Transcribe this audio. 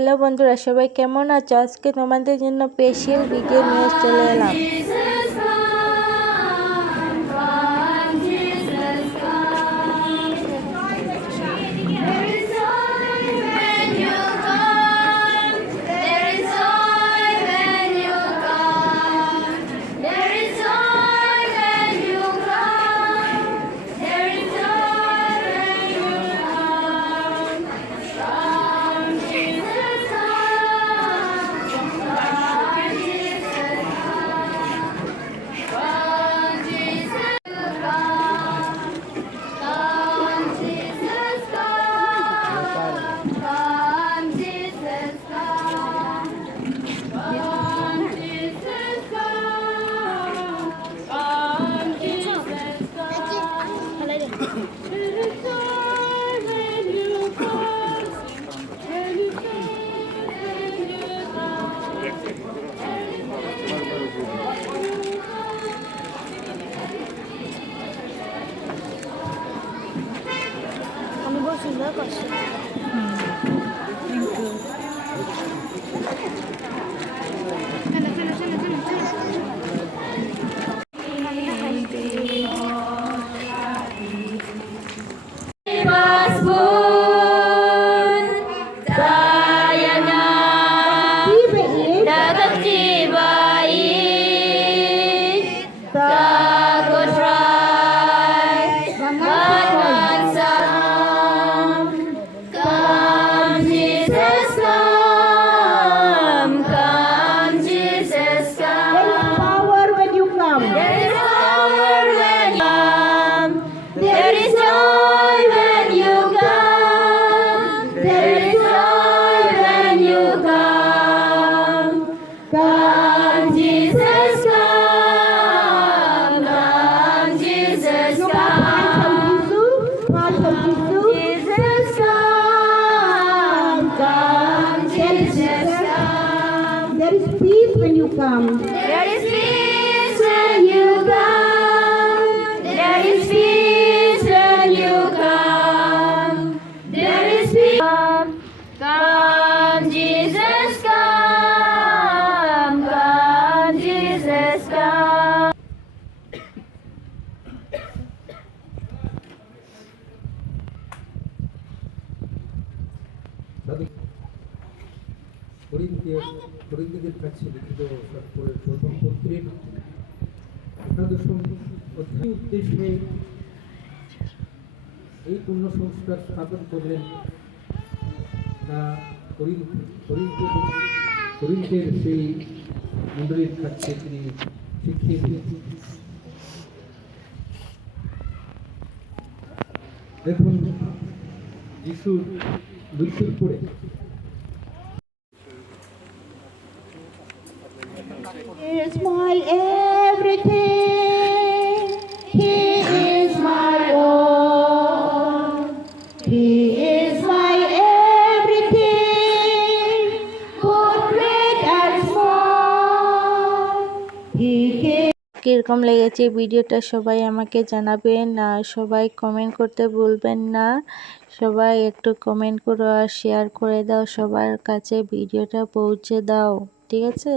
হ্যালো বন্ধুরা, সবাই কেমন আছো? আজকে তোমাদের জন্য স্পেশাল ভিডিও নিয়ে চলে এলাম। আমি বহু সুন্দর করছি। There is peace when you come. There is peace when you come. There is peace when you come. There is peace. Come, Jesus, come. Come, Jesus, come. করিন্থীয়দের কাছে লিখিত প্রথম পত্রের একাদশম অধ্যায় উদ্দেশ্যে এই পুণ্য সংস্কার স্থাপন করলেন তা করিন্থের সেই মণ্ডলীর কাছে তিনি শিখিয়ে দিলেন। দেখুন যিশুর মৃত্যুর পরে He is my everything. He is my all. He is my everything. Both great and small. He came. কিরকম লেগেছে ভিডিওটা সবাই আমাকে জানাবেন, আর সবাই কমেন্ট করতে ভুলবেন না। সবাই একটু কমেন্ট করো আর শেয়ার করে দাও, সবার কাছে ভিডিওটা পৌঁছে দাও, ঠিক আছে?